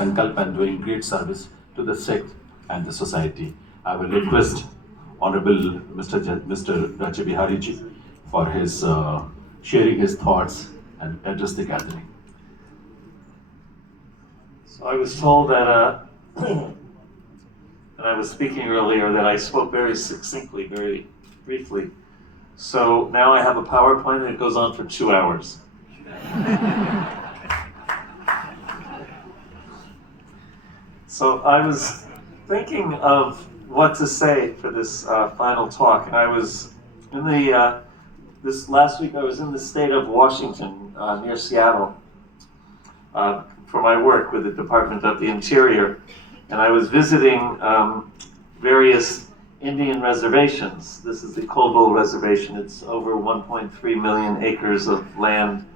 sankalp and doing great service to the sect and the society. I will request Honorable Mr. Braja Bihari ji for his sharing his thoughts and address the gathering. So I was told that when I was speaking earlier that I spoke very succinctly, very briefly. So now I have a PowerPoint and it goes on for 2 hours. So I was thinking of what to say for this final talk, and I was in the this last week I was in the state of Washington near Seattle for my work with the Department of the Interior, and I was visiting various Indian reservations. This is the Colville Reservation. It's over 1.3 million acres of land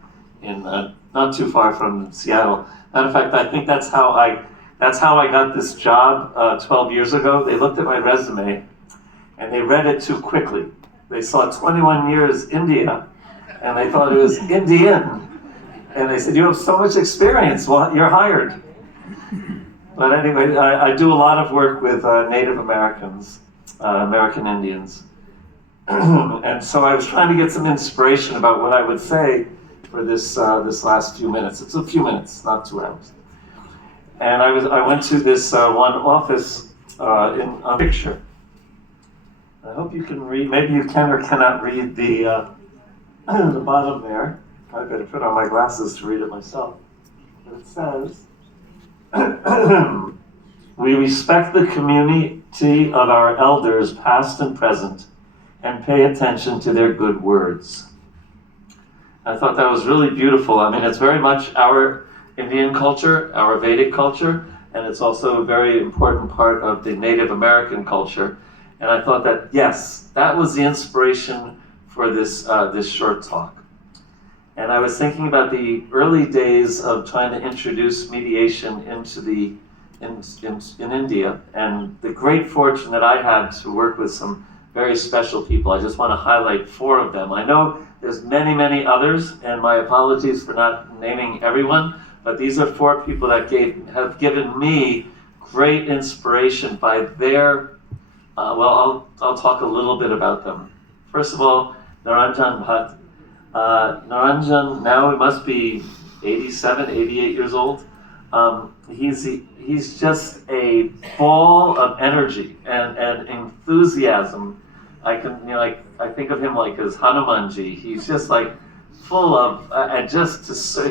in not too far from Seattle. Matter of fact, I think that's how I got this job 12 years ago. They looked at my resume and they read it too quickly. They saw 21 years India and they thought it was Indian. And they said, "You have so much experience, well, you're hired." But anyway, I do a lot of work with Native Americans, American Indians. And so I was trying to get some inspiration about what I would say for this last few minutes. It's a few minutes, not 2 hours. And I went to this one office in a picture. I hope you can read, maybe you can or cannot read the bottom there. I better put on my glasses to read it myself. But it says, "We respect the community of our elders, past and present, and pay attention to their good words." I thought that was really beautiful. I mean, it's very much our Indian culture, our Vedic culture, and it's also a very important part of the Native American culture. And I thought that, yes, that was the inspiration for this short talk. And I was thinking about the early days of trying to introduce mediation into in India, and the great fortune that I had to work with some very special people. I just want to highlight 4 of them. I know there's many, many others, and my apologies for not naming everyone, but these are 4 people that have given me great inspiration by their, well, I'll talk a little bit about them. First of all, Naranjan Bhatt. Naranjan, now he must be 87, 88 years old. He's just a ball of energy and enthusiasm. I think of him like as Hanumanji. He's just like full of,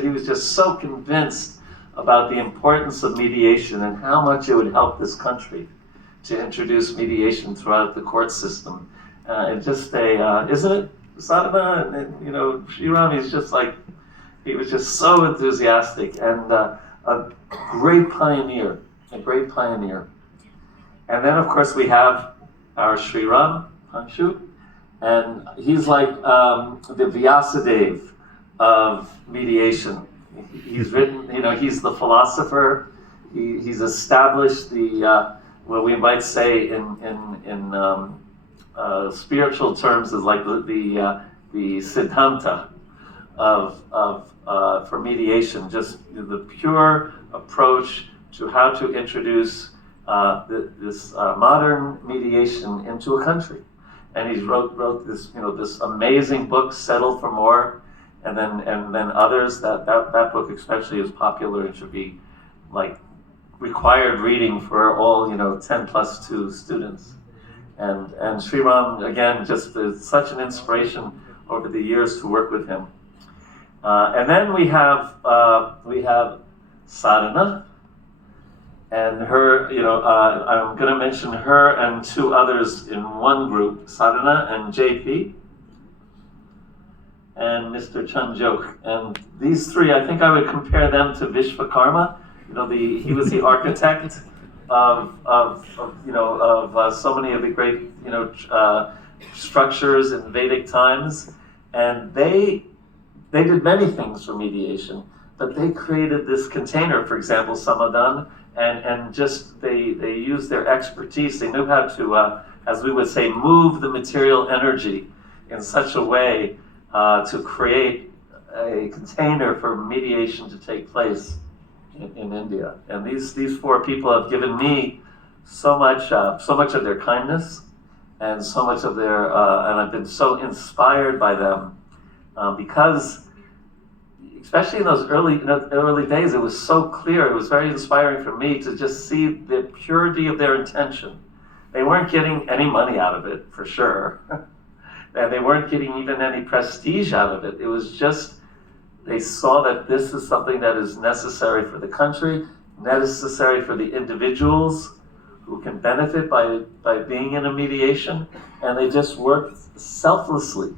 he was just so convinced about the importance of mediation and how much it would help this country to introduce mediation throughout the court system. Isn't it? Sadhana and Sriman, he's just like, he was just so enthusiastic and a great pioneer. And then of course we have our Sriram Panshu, and he's like the Vyasadeva of mediation. He's written, he's the philosopher. He's established the what we might say in spiritual terms is like the siddhanta for mediation, just the pure approach to how to introduce this modern mediation into a country. And he wrote this this amazing book, Settle for More, and then others. That book especially is popular. It should be like required reading for all 10+2 students. And Sriram, again, just is such an inspiration over the years to work with him. And then we have Sadhana, and her, I'm going to mention her and 2 others in one group, Sadhana and JP, and Mr. Chandrachud. And these 3, I think I would compare them to Vishvakarma. He was the architect of so many of the great structures in Vedic times, and they did many things for mediation, but they created this container, for example, Samadhaan, and just they used their expertise. They knew how to, as we would say, move the material energy in such a way to create a container for mediation to take place. in India. And these four people have given me so much of their kindness and so much of their, and I've been so inspired by them because, especially in those early days, it was so clear. It was very inspiring for me to just see the purity of their intention. They weren't getting any money out of it, for sure. And they weren't getting even any prestige out of it. It was just, they saw that this is something that is necessary for the country, necessary for the individuals who can benefit by being in a mediation, and they just worked selflessly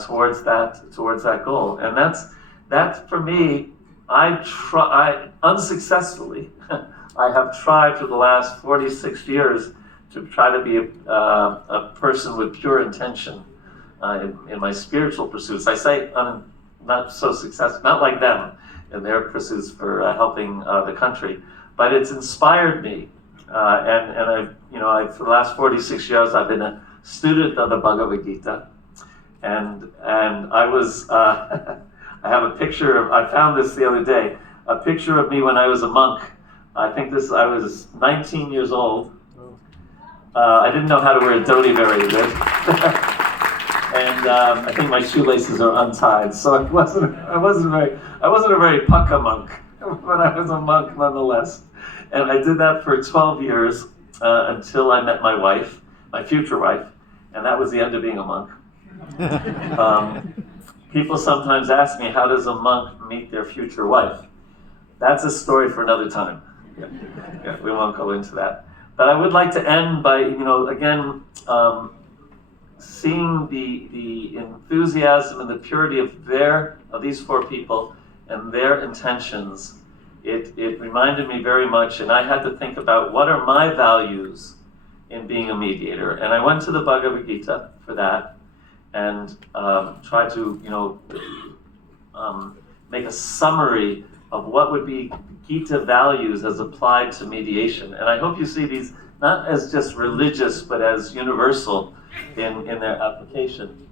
towards that goal. And that's for me. I unsuccessfully I have tried for the last 46 years to try to be a person with pure intention in my spiritual pursuits. I say not so successful, not like them in their pursuits for helping the country, but it's inspired me. And I've for the last 46 years I've been a student of the Bhagavat Gita, and I was I have a picture I found this the other day, a picture of me when I was a monk. I was 19 years old. I didn't know how to wear a dhoti very good. And I think my shoelaces are untied, so I wasn't a very pucka monk, but I was a monk nonetheless. And I did that for 12 years until I met my wife, my future wife, and that was the end of being a monk. People sometimes ask me, how does a monk meet their future wife? That's a story for another time. Yeah, we won't go into that. But I would like to end by, again, seeing the enthusiasm and the purity of these four people and their intentions. It reminded me very much, and I had to think about what are my values in being a mediator. And I went to the Bhagavad Gita for that and tried to, make a summary of what would be Gita values as applied to mediation. And I hope you see these not as just religious, but as universal in their application.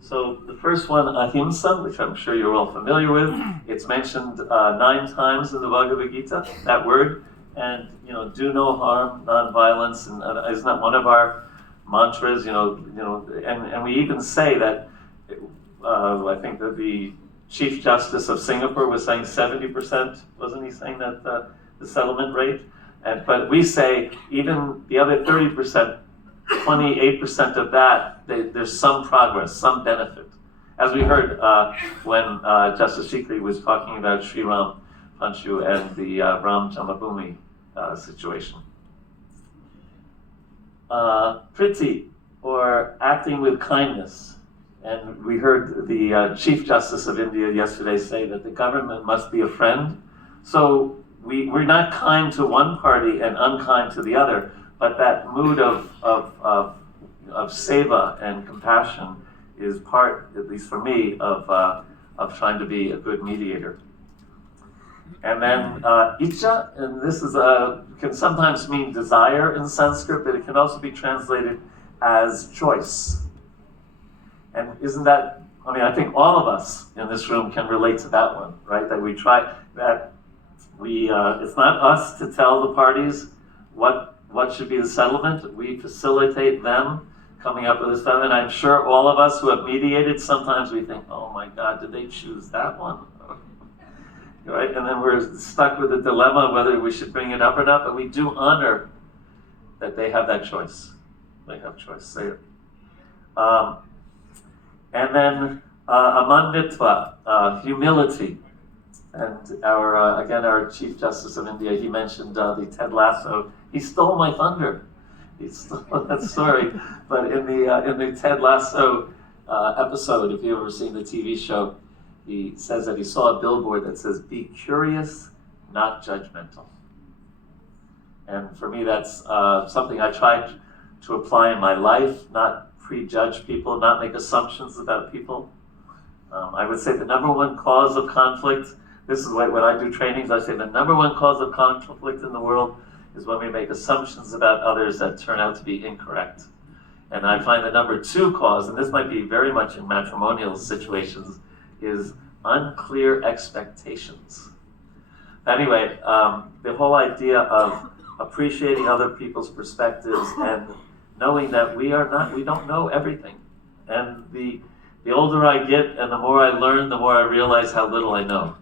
So the first one, ahimsa, which I'm sure you're all familiar with. It's mentioned 9 times in the Bhagavad Gita, that word. And, do no harm, non-violence, and isn't that one of our mantras, and we even say that, I think that the Chief Justice of Singapore was saying 70%, wasn't he saying that the settlement rate? But we say even the other 30%, 28% of that, there's some progress, some benefit. As we heard when Justice Sikri was talking about Sri Ram Panchu and the Ram Jamabhumi situation. Priti, or acting with kindness. And we heard the Chief Justice of India yesterday say that the government must be a friend. So we're not kind to one party and unkind to the other, but that mood of seva and compassion is part, at least for me, of trying to be a good mediator. And then icha, and this is can sometimes mean desire in Sanskrit, but it can also be translated as choice. And isn't that, I think all of us in this room can relate to that one, right? That it's not us to tell the parties what should be the settlement. We facilitate them coming up with a settlement. I'm sure all of us who have mediated, sometimes we think, oh my God, did they choose that one? Right? And then we're stuck with the dilemma whether we should bring it up or not, but we do honor that they have that choice. They have choice there. And then amanditva, humility. And our Chief Justice of India, he mentioned the Ted Lasso. He stole my thunder. He stole that story. But in the Ted Lasso episode, if you've ever seen the TV show, he says that he saw a billboard that says, "Be curious, not judgmental." And for me, that's something I tried to apply in my life, not prejudge people, not make assumptions about people. I would say the number one cause of conflict, this is when I do trainings, I say the number one cause of conflict in the world is when we make assumptions about others that turn out to be incorrect. And I find the number 2 cause, and this might be very much in matrimonial situations, is unclear expectations. anyway, the whole idea of appreciating other people's perspectives and knowing that we don't know everything. And the older I get and the more I learn, the more I realize how little I know.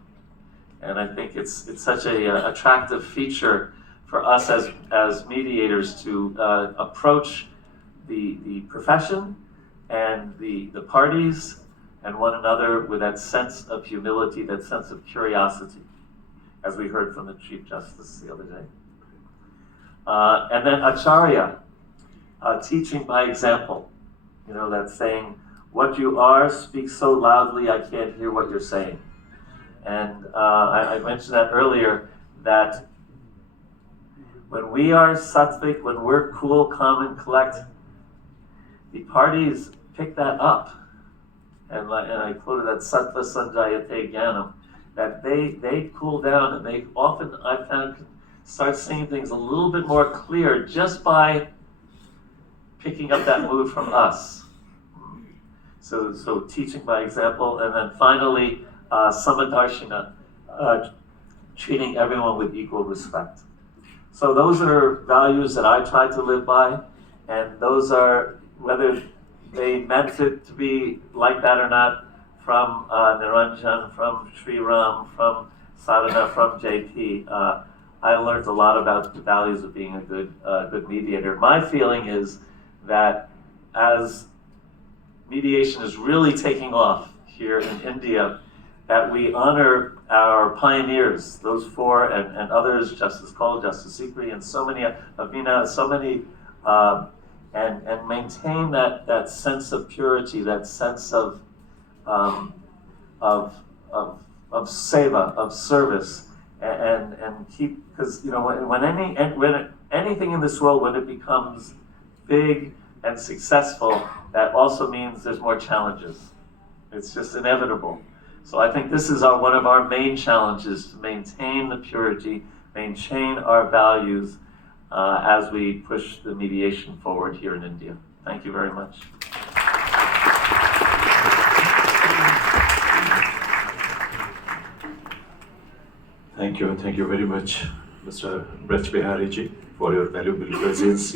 And I think it's such a attractive feature for us as mediators to approach the profession and the parties and one another with that sense of humility, that sense of curiosity, as we heard from the Chief Justice the other day. And then Acharya, teaching by example. You know, that saying, what you are speaks so loudly I can't hear what you're saying. And I mentioned that earlier, that when we are sattvic, when we're cool, calm, and collect, the parties pick that up. And I quoted that sattva sanjayate jnanam, that they cool down, and they often, I've found, start seeing things a little bit more clear just by picking up that mood from us. So teaching by example, and then finally, samadarshina, treating everyone with equal respect. So those are values that I try to live by, and those are, whether they meant it to be like that or not, from Niranjan, from Sri Ram, from Sadhana, from JP, I learned a lot about the values of being a good mediator. My feeling is that as mediation is really taking off here in India, that we honor our pioneers, those four and others, Justice Kaul, Justice Sikri, and so many, Avina, so many, and maintain that sense of purity, that sense of seva, of service, and keep, because you know when anything in this world, when it becomes big and successful, that also means there's more challenges. It's just inevitable. So I think this is one of our main challenges, to maintain the purity, maintain our values as we push the mediation forward here in India. Thank you very much. Thank you very much, Mr. Braja Bihari ji, for your valuable presence.